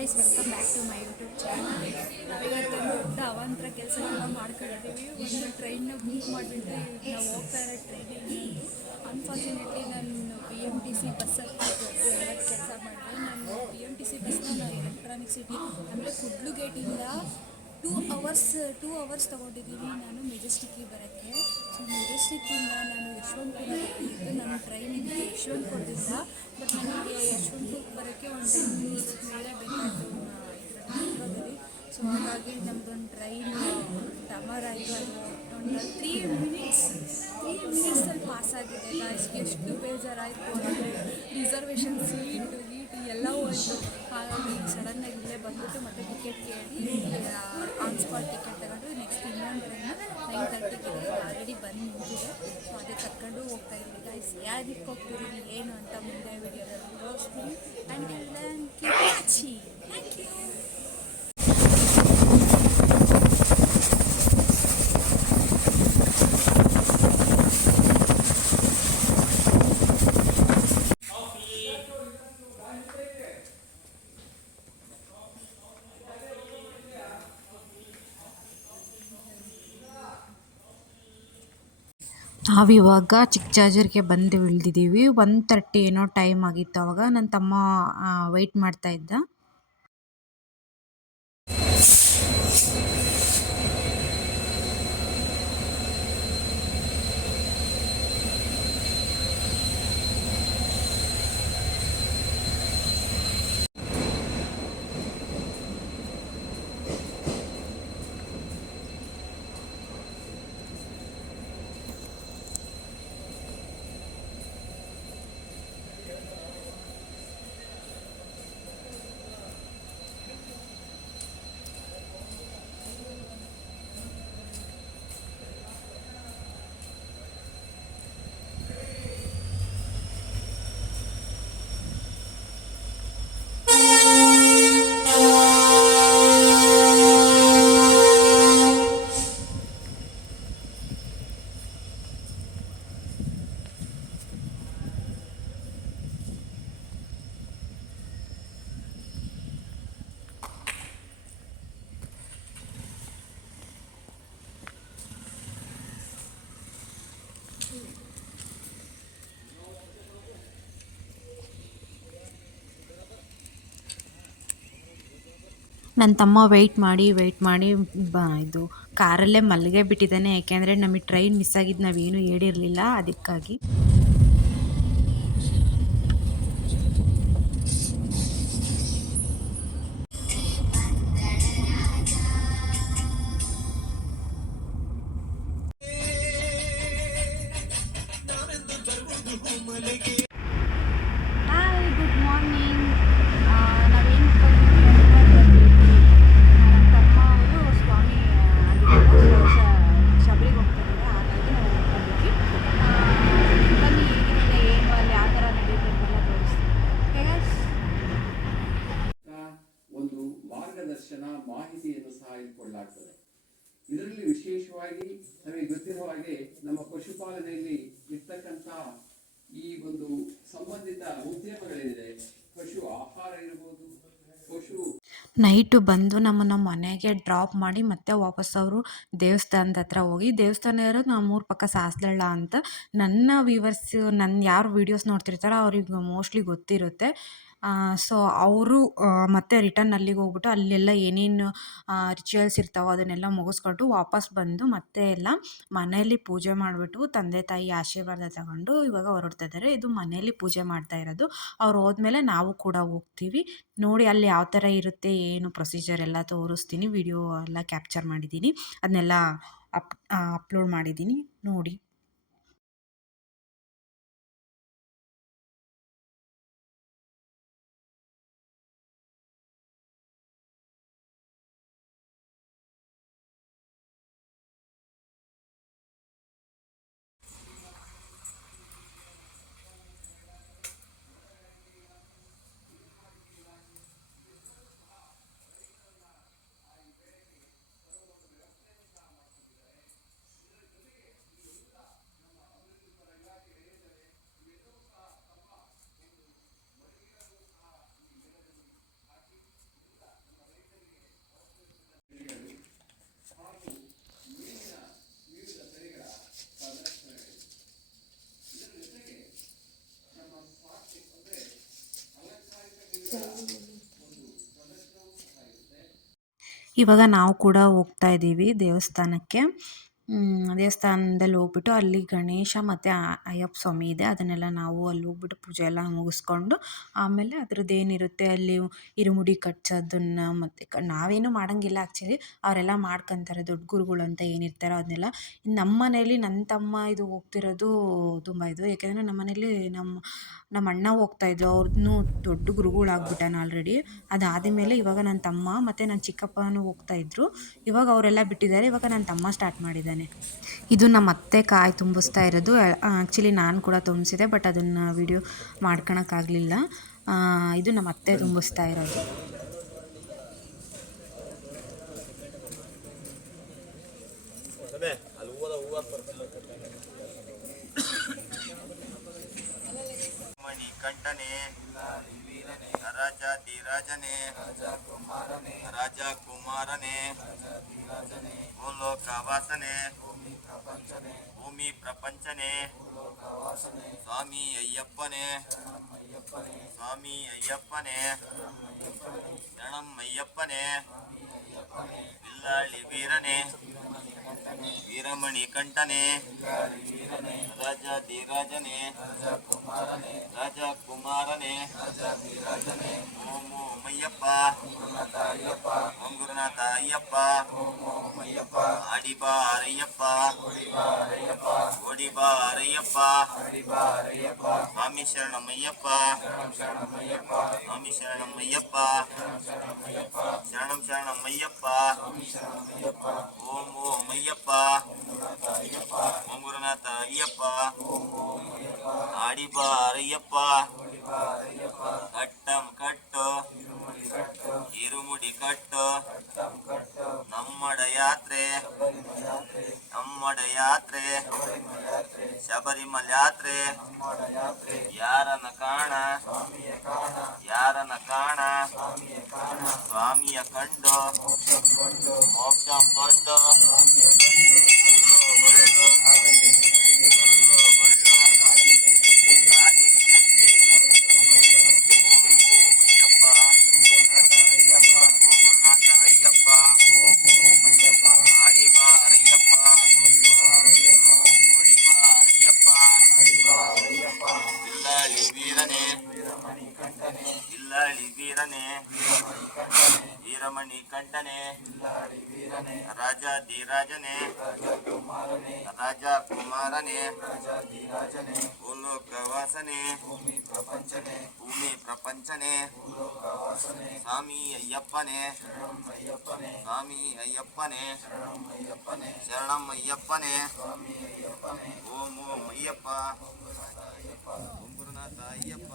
Guys welcome back to my YouTube channel. ನಾವಿವತ್ತು ದೊಡ್ಡ ಅವಾಂತರ ಕೆಲಸಗಳನ್ನ ಮಾಡ್ಕೊಂಡಿದ್ದೀವಿ. ಒಂದು ಟ್ರೈನ್ನ ಬುಕ್ ಮಾಡಿಬಿಟ್ಟು ನಾವು ಹೋಗ್ತಾ ಇರೋ ಟ್ರೈನಿಗೆ ಅನ್ಫಾರ್ಚುನೇಟ್ಲಿ ನಾನು BMTC ಬಸ್ಸಲ್ಲಿ ಕೆಲಸ ಮಾಡಿದೆ. ನಾನು BMTC ಬಸ್ನ ನಾನು ಎಲೆಕ್ಟ್ರಾನಿಕ್ ಸಿಟಿ ಅಂದರೆ ಕುಡ್ಲು ಗೇಟಿಂದ 2 ಅವರ್ಸ್ ತೊಗೊಂಡಿದ್ದೀನಿ ನಾನು ಮೆಜೆಸ್ಟಿಕ್ಕಿಗೆ ಬರೋಕ್ಕೆ. ಸೊ ಮೆಜೆಸ್ಟಿಕ್ಕಿಂದ ನಾನು ಯಶವಂತಪುರಕ್ಕೆ ಹೋಗಿದ್ದು. ನನ್ನ ಟ್ರೈನ್ ಇದ್ದಿದ್ದು ಯಶವಂತಪುರದಿಂದ. ಬಟ್ ನನಗೆ ಯಶವಂತಪುರಕ್ಕೆ ಬರೋಕ್ಕೆ ಒಂದು 10 minutes ಮೇಲೆ ಬೇಕಾಯಿತು ಇದರಲ್ಲಿ. ಸೊ ಹಾಗಾಗಿ ನಮ್ಮದೊಂದು ಟ್ರೈನ್ ಡಮರ್ ಆಯಿತು. ಅದು ಒಂದು 3 ಮಿನಿಟ್ಸಲ್ಲಿ ಪಾಸ್ ಆಗಿದೆ ಗಾಯ್ಸ್. ಎಷ್ಟು ಬೇಜಾರಾಯಿತು ಅಂದರೆ ರಿಸರ್ವೇಷನ್ ಸೀಟು ಎಲ್ಲ ಹೋಯ್ತು. ಹಾಗಾಗಿ ಸಡನ್ನಾಗಿ ಇಲ್ಲೇ ಬಂದ್ಬಿಟ್ಟು ಮತ್ತೆ ಟಿಕೆಟ್ ಕೇಳಿ ಆನ್ ಸ್ಪಾಟ್ ಟಿಕೆಟ್ ತಗೊಂಡು ನೆಕ್ಸ್ಟ್ ಇನ್ನೊಂದು ಟ್ರೈನ್ 9:30ಗೆ ಆಲ್ರೆಡಿ ಬಂದು ನಿಂತಿದೆ. ಸೊ ಅದಕ್ಕೆ ಕರ್ಕೊಂಡು ಹೋಗ್ತಾ ಇದ್ದೀವಿ ಗೈಸ್. ಯಾವ್ದಕ್ಕೆ ಹೋಗ್ತಿದ್ದೀನಿ ಏನು ಅಂತ ಮುಂದೆ ವಿಡಿಯೋದಲ್ಲಿ ತೋರಿಸ್ತೀನಿ. And keep watching. Thank you. ನಾವಿವಾಗ ಚಿಕ್ಕಜಾಜೂರಿಗೆ ಬಂದು ಇಳಿದಿದ್ದೀವಿ. 1:30 ಏನೋ ಟೈಮ್ ಆಗಿತ್ತು. ಆವಾಗ ನನ್ನ ತಮ್ಮ ವೆಯ್ಟ್ ಮಾಡ್ತಾ ಇದ್ದ. ನನ್ನ ತಮ್ಮ ವೆಯ್ಟ್ ಮಾಡಿ ಇದು ಕಾರಲ್ಲೇ ಮಲ್ಗೆ ಬಿಟ್ಟಿದ್ದಾನೆ. ಯಾಕೆಂದರೆ ನಮಗೆ ಟ್ರೈನ್ ಮಿಸ್ ಆಗಿದ್ದು ನಾವೇನು ಹೇಳಿರಲಿಲ್ಲ, ಅದಕ್ಕಾಗಿ. Hi, good morning. ನಾವೇನು ತಮ್ಮ ಅವರು ಸ್ವಾಮಿ ಶಬರಿಗೆ ಹೋಗ್ತಿದ್ದಾರೆ. ಹಾಗಾಗಿ ನಾವು ಹೋಗ್ತಿದ್ವಿ. ಬನ್ನಿ ಹೇಗಿರುತ್ತೆ ಏನು ಅಲ್ಲಿ ಯಾವ ಥರ ನಡೆಯುತ್ತೆ ಅಂತೆಲ್ಲ ತೋರಿಸ್ತೀನಿ. ಒಂದು ಮಾರ್ಗದರ್ಶನ ಮಾಹಿತಿಯನ್ನು ಸಹ ಇಟ್ಕೊಳ್ಳಲಾಗ್ತದೆ. ಇದರಲ್ಲಿ ವಿಶೇಷವಾಗಿ ನಮಗೆ ಗೊತ್ತಿರುವ ಹಾಗೆ ನಮ್ಮ ಪಶುಪಾಲನೆಯಲ್ಲಿ ಇರ್ತಕ್ಕಂಥ ಈ ಒಂದು ಸಂಬಂಧಿತ ಉದ್ಯಮಗಳಿದೆ. ಪಶು ಆಹಾರ ಇರ್ಬೋದು, ಪಶು ನೈಟು ಬಂದು ನಮ್ಮನ್ನು ಮನೆಗೆ ಡ್ರಾಪ್ ಮಾಡಿ ಮತ್ತೆ ವಾಪಸ್ ಅವರು ದೇವಸ್ಥಾನದ ಹತ್ರ ಹೋಗಿ, ದೇವಸ್ಥಾನ ಇರೋದು ನಮ್ಮೂರ ಪಕ್ಕ ಸಾಸ್ಲಳ್ಳ ಅಂತ. ನನ್ನ ವ್ಯೂವರ್ಸ್ ಯಾರು ವೀಡಿಯೋಸ್ ನೋಡ್ತಿರ್ತಾರೋ ಅವ್ರಿಗೆ ಮೋಸ್ಟ್ಲಿ ಗೊತ್ತಿರುತ್ತೆ. ಸೊ ಅವರು ಮತ್ತೆ ರಿಟರ್ನ್ ಅಲ್ಲಿಗೆ ಹೋಗ್ಬಿಟ್ಟು ಅಲ್ಲೆಲ್ಲ ಏನೇನು ರಿಚುವಲ್ಸ್ ಇರ್ತಾವೋ ಅದನ್ನೆಲ್ಲ ಮುಗಿಸ್ಕೊಂಡು ವಾಪಸ್ ಬಂದು ಮತ್ತೆ ಎಲ್ಲ ಮನೆಯಲ್ಲಿ ಪೂಜೆ ಮಾಡಿಬಿಟ್ಟು ತಂದೆ ತಾಯಿ ಆಶೀರ್ವಾದ ತಗೊಂಡು ಇವಾಗ ಹೊರಡ್ತಾ ಇದ್ದಾರೆ. ಇದು ಮನೆಯಲ್ಲಿ ಪೂಜೆ ಮಾಡ್ತಾ ಇರೋದು. ಅವ್ರು ಹೋದ್ಮೇಲೆ ನಾವು ಕೂಡ ಹೋಗ್ತೀವಿ. ನೋಡಿ ಅಲ್ಲಿ ಯಾವ ಥರ ಇರುತ್ತೆ ಏನು ಪ್ರೊಸೀಜರ್ ಎಲ್ಲ ತೋರಿಸ್ತೀನಿ. ವಿಡಿಯೋ ಎಲ್ಲ ಕ್ಯಾಪ್ಚರ್ ಮಾಡಿದ್ದೀನಿ, ಅದನ್ನೆಲ್ಲ ಅಪ್ಲೋಡ್ ಮಾಡಿದ್ದೀನಿ, ನೋಡಿ. ಇವಾಗ ನಾವು ಕೂಡ ಹೋಗ್ತಾ ಇದ್ದೀವಿ ದೇವಸ್ಥಾನಕ್ಕೆ. ದೇವಸ್ಥಾನದಲ್ಲಿ ಹೋಗ್ಬಿಟ್ಟು ಅಲ್ಲಿ ಗಣೇಶ ಮತ್ತು ಅಯ್ಯಪ್ಪ ಸ್ವಾಮಿ ಇದೆ. ಅದನ್ನೆಲ್ಲ ನಾವು ಅಲ್ಲಿ ಹೋಗ್ಬಿಟ್ಟು ಪೂಜೆ ಎಲ್ಲ ಮುಗಿಸ್ಕೊಂಡು ಆಮೇಲೆ ಅದ್ರದ್ದೇನಿರುತ್ತೆ ಅಲ್ಲಿ ಇರುಮುಡಿ ಕಟ್ಸೋದನ್ನು ಮತ್ತು ನಾವೇನು ಮಾಡೋಂಗಿಲ್ಲ ಆ್ಯಕ್ಚುಲಿ ಅವರೆಲ್ಲ ಮಾಡ್ಕೊತಾರೆ ದೊಡ್ಡ ಗುರುಗಳು ಅಂತ ಏನಿರ್ತಾರೋ ಅದನ್ನೆಲ್ಲ. ನಮ್ಮ ಮನೇಲಿ ನನ್ನ ತಮ್ಮ ಇದು ಹೋಗ್ತಿರೋದು ತುಂಬ ಇದು, ಏಕೆಂದರೆ ನಮ್ಮ ಮನೇಲಿ ನಮ್ಮ ಅಣ್ಣ ಹೋಗ್ತಾಯಿದ್ರು, ಅವ್ರನ್ನೂ ದೊಡ್ಡ ಗುರುಗಳಾಗ್ಬಿಟ್ಟಾನ ಆಲ್ರೆಡಿ. ಅದಾದಮೇಲೆ ಇವಾಗ ನನ್ನ ತಮ್ಮ ಮತ್ತು ನನ್ನ ಚಿಕ್ಕಪ್ಪನೂ ಹೋಗ್ತಾಯಿದ್ರು. ಇವಾಗ ಅವರೆಲ್ಲ ಬಿಟ್ಟಿದ್ದಾರೆ, ಇವಾಗ ನನ್ನ ತಮ್ಮ ಸ್ಟಾರ್ಟ್ ಮಾಡಿದ್ದಾನೆ. ಇದು ನಮ್ಮ ಅತ್ತೆ ಕಾಯಿ ತುಂಬಿಸ್ತಾ ಇರೋದು. ಆ್ಯಕ್ಚುಲಿ ನಾನು ಕೂಡ ತುಂಬಿಸಿದೆ, ಬಟ್ ಅದನ್ನು ವಿಡಿಯೋ ಮಾಡ್ಕೊಳಕ್ಕಾಗಲಿಲ್ಲ. ಇದು ನಮ್ಮ ಅತ್ತೆ ತುಂಬಿಸ್ತಾ ಇರೋದು. ಕಂಠನೆ ರಾಜಾಧಿರಾಜನೇ ರಾಜ ಕುಮಾರನೇ ಭೂಲೋಕವಾಸನೆ ಭೂಮಿ ಪ್ರಪಂಚನೆ ಸ್ವಾಮಿ ಅಯ್ಯಪ್ಪನೇ ಸ್ವಾಮಿ ಅಯ್ಯಪ್ಪನೇ ಶರಣಂ ಅಯ್ಯಪ್ಪನೇ ಬಿಲ್ಲಾಳಿ ವೀರನೇ ವೀರಮಣಿ ಕಂಠನೆ ರಾಜಾಧಿರಾಜನೇ ರಾಜ ಕುಮಾರನೇ ಓಂ ಓಂ ಅಯ್ಯಪ್ಪ ಓಂ ಗುರುನಾಥ ಅಯ್ಯಪ್ಪ ಆಡಿಬಾರಯ್ಯಪ್ಪ ಓಡಿಬಾರಯ್ಯಪ್ಪ ಸ್ವಾಮಿ ಶರಣಮಯ್ಯಪ್ಪ ಸ್ವಾಮಿ ಶರಣಮಯ್ಯಪ್ಪ ಶರಣಂ ಶರಣಮಯ್ಯಪ್ಪ ಓಂ ಓಂ ಅಯ್ಯಪ್ಪ ಓಂ ಗುರುನಾಥ ಅಯ್ಯಪ್ಪ ಆಡಿಬಾರಯ್ಯಪ್ಪ ಕಟ್ಟಂ ಕಟ್ಟು ಇರುಮುಡಿ ಕಟ್ಟು ನಮ್ಮಡ ಯಾತ್ರೆ ಶಬರಿಮಲ ಯಾತ್ರೆ ಯಾರನ ಕಾಣ ಸ್ವಾಮಿಯ ಕಂಡು ಮೋಕ್ಷ ಕೊಂಡು ವೀರಮಣಿ ಕಂಠನೆ ರಾಜಾಧಿರಾಜನೇ ರಾಜ ಕುಮಾರನೇ ಭೂಲೋಕವಾಸನೆ ಭೂಮಿ ಪ್ರಪಂಚನೆ ಸ್ವಾಮಿ ಅಯ್ಯಪ್ಪನೇ ಸ್ವಾಮಿ ಅಯ್ಯಪ್ಪನೇ ಶರಣಂ ಅಯ್ಯಪ್ಪನೇ ಓಂ ಓಂ ಅಯ್ಯಪ್ಪ ಓಂ ಗುರುನಾಥ ಅಯ್ಯಪ್ಪ.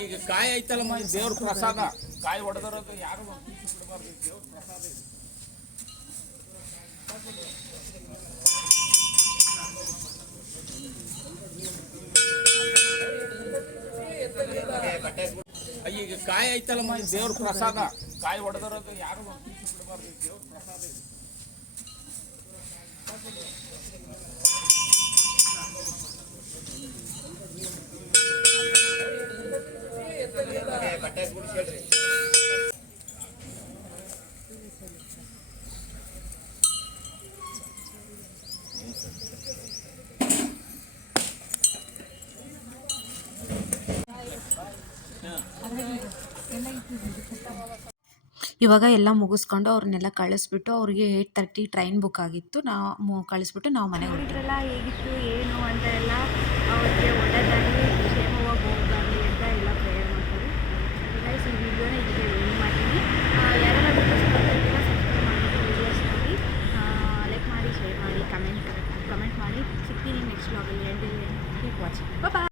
ಈಗ ಕಾಯಿ ಐತಲ್ಲಮ್ಮ ದೇವ್ರ ಪ್ರಸಾದ ಕಾಯಿ ಹೊಡೆದರೋದು ಯಾರು ಬಿಡಬಾರ್ದು ದೇವ್ರ ಪ್ರಸಾದ ಈಗ ಕಾಯಿ ಐತಲ್ಲಮ್ಮ ದೇವ್ರ ಪ್ರಸಾದ ಕಾಯಿ ಹೊಡೆದಿರೋದು ಯಾರು ಬಿಡಬಾರ್ದು ದೇವ್ರ ಪ್ರಸಾದ ಇದು. ಬಟ್ಟೆ ಗುಡಿಸಿ ಹೇಳ್ರಿ. ಇವಾಗ ಎಲ್ಲ ಮುಗಿಸ್ಕೊಂಡು ಅವ್ರನ್ನೆಲ್ಲ ಕಳಿಸ್ಬಿಟ್ಟು ಅವ್ರಿಗೆ 8:30 ಟ್ರೈನ್ ಬುಕ್ ಆಗಿತ್ತು. ನಾವು ಕಳಿಸ್ಬಿಟ್ಟು ನಾವು ಮನೆಗೆ ನೋಡಿದ್ರಲ್ಲ ಹೇಗಿತ್ತು ಏನು ಅಂತ ಎಲ್ಲ ಅವ್ರಿಗೆ ಒಳ್ಳೆಯದಾಗಲಿ ಕ್ಷೇಮವಾಗಿ ಹೋಗೋದಾಗಲಿ ಅಂತ ಎಲ್ಲ ಪ್ರೇಯರ್ ಮಾಡ್ತಾರೆ. ಗೈಸ್ ಈ ವಿಡಿಯೋನ ಇದಕ್ಕೆ ಏನು ಮಾಡ್ತೀನಿ. ಯಾರೆಲ್ಲ ವೀಡಿಯೋಸ್ ನೋಡ್ತಿರ್ತೀರ ಸಬ್ಸ್ಕ್ರೈಬ್ ಮಾಡಿಬಿಟ್ಟು ವೀಡಿಯೋಸ್ ನೋಡಿ ಲೈಕ್ ಮಾಡಿ, ಶೇರ್ ಮಾಡಿ, ಕಮೆಂಟ್ ಮಾಡಿ. ಸಿಗ್ತೀನಿ ನೆಕ್ಸ್ಟ್ ವ್ಲಾಗಲ್ಲಿ. And keep watching. ಬಾಯ್.